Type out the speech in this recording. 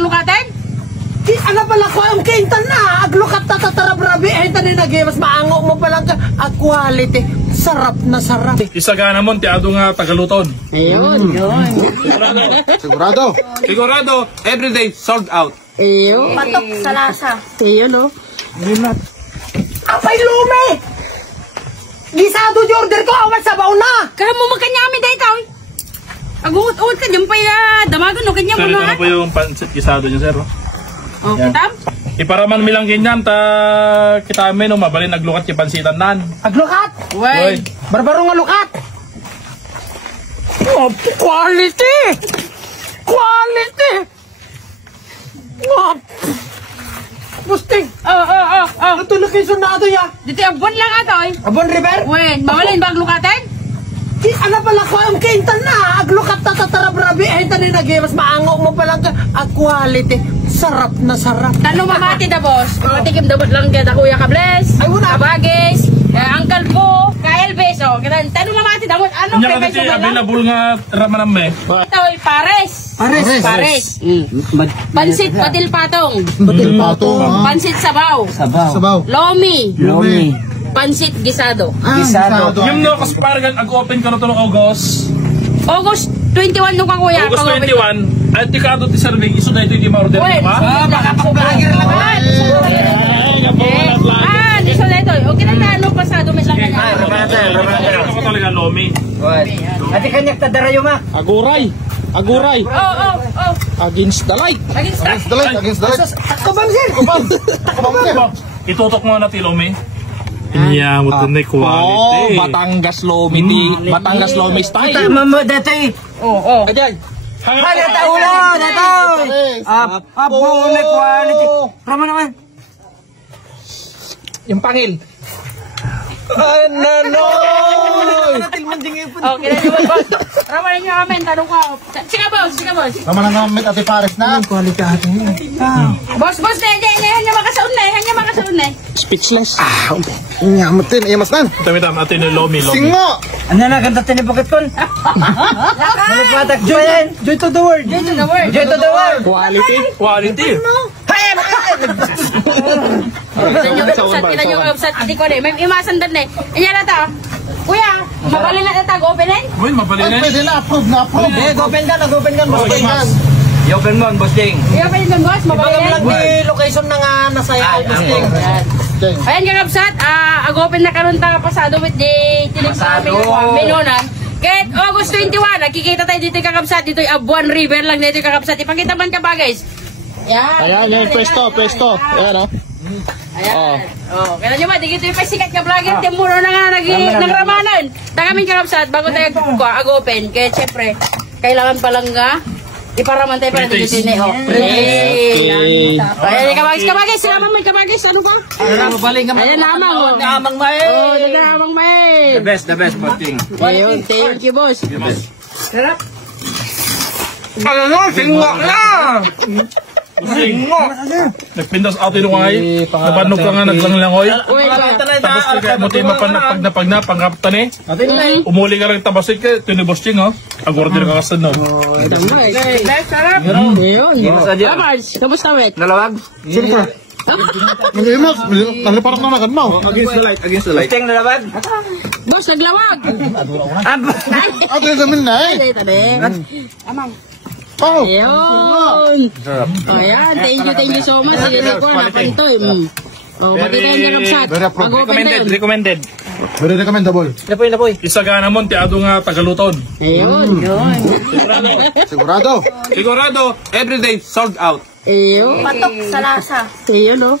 lukaten? Di ano pala ko ang kintan na aglukat na tatarabrabi eh tanin mas maango mo palang ka quality sarap na sarap. Isagana mo tiado nga tagaluton. Ayun. Sigurado. Sigurado, everyday sold out. Ayun. Patok sa lasa. Ayun o. Apay lume! Gisado di order ko awan sa baon na! Kaya mo magkanyami dahil ikaw. Agungot-ungot ka dyan pa damagan o kanya mo Sir, ito na. na po yung pansit gisado niya, sir. O, kitam? Iparaman milang ganyan, kita amin, mabalin naglukat yung pansitan nan. Aglukat! Well, Barbaro nga lukat! Oh, quality! Quality! Oh, Busting! Ito location na ito ya! dito yung buwan lang ato eh. Abon River? Well, mawalin ba ang lukaten? Di ano pala ko ang kintan na aglukat na tatarabrabi eh tanin mas maango mo palang ka quality sarap na sarap. Tanong mamati da boss. Matikim dabot lang kaya da kuya Kables. Ay, wala. Kabagis. Uncle po. Kaelbes. O, tanong mamati dabot. Ano Kanya kay ka peso dito ba lang? available nga ramanam eh. Ito ay pares. Pares. Pansit patil patong. Batil pato. Pansit sabaw. Sabaw. Lomi. Lomi. Pansit gisado. Gisado. Yung no, kasi parang ag-open ka na ito ng August. August 21 nung kakuya. August 21. At tikado ti serving, iso na ito yung ma-order Well, pa. Baka pakubahagir lang naman! Iso na ito. O kinanalo pasado may lang kanya. Ito ka talaga, Lomi. Ati kanyak tadarayo ma! Aguray! Oh. Against the light! Against Against the light. Against the light. Kubang sir! Kubang! Itutok mo na ti Lomi. Iya, mo ito na quality. Batangas Lomi Batangas Lomi style! Mama dati! Oo. Ayan! Data ulo! Data! Apo na quality! Rama naman! Yung pangil! Okay, na naman boss. Ramalan nyo kami, tanong ko. Sige boss. Naman ang gamit ati Paris na. Quality atin yun. Boss, hanya makasaun na. Speechless! Ngamutin. Iya mas nan. Tamitam, atin yung Lomi. Singo. Ano na ganda tinibukit kon? Nalipatak joy! Joy to the world! Joy to the world. Joy to the world! Quality. Kita nyo website. Hindi ko na. May imasandan na eh. Inya na to. Kuya, mabali na ito. Openin? Uy, mabali na. Pwede na. Approve na. Approve. Open ka. Open ka. I-open mo, boss Ding. I-openin doon boss. Mabali Bagam lang na. di location na nga nasa Augusting. Ayan ka website. Ag-open na karon ta pasado with the minunan. Kahit August 21, nakikita tayo dito kakabsat. Dito yung Abuan River lang dito yung kakabsat. Ipakita man ka ba guys? Yan. Ayan, pwesto! Ayan o. Ayan. Oh, kaya nyo ba, di gito yung pasikat ka vlogger, timuro na nga nagramanan. Takamin kakabsat, bago tayo ag-open. Kaya syempre, kailangan palang nga, iparaman tayo para dito din eh. Ayan, kabagis, kabagis, ano ba? Ayan, namang. Amang may! Oh, namang may. The best, boss Ding. Ayun, thank you, boss. Sarap! Singo na! Nagpindas atin yung ay. Napanog ka nga naglanglangoy. Tapos kaya mo tayo pag napangkaptan eh. Umuli ka lang tabasit ka. Tinibosting ha. Agorder ka kasan no. Sarap. Ayun. Kamars, kamusta wet? Nalawag? Silver. Hindi mas. Naliparak na nagan mo. Against the light. Ding, nalawag? Boss, naglawag. Ate namin na eh. Amang. Oh. Ayun. Ayan, thank you so much. Sige na ko, napantoy. Oh, magiging ganap shot. Mag-open na yun. Recommended. Very recommendable. Isagana mo tiado nga tagaluton. Ayun. Sigurado. Sigurado, everyday sold out. Ayun. Patok sa lasa. Ayun, oh.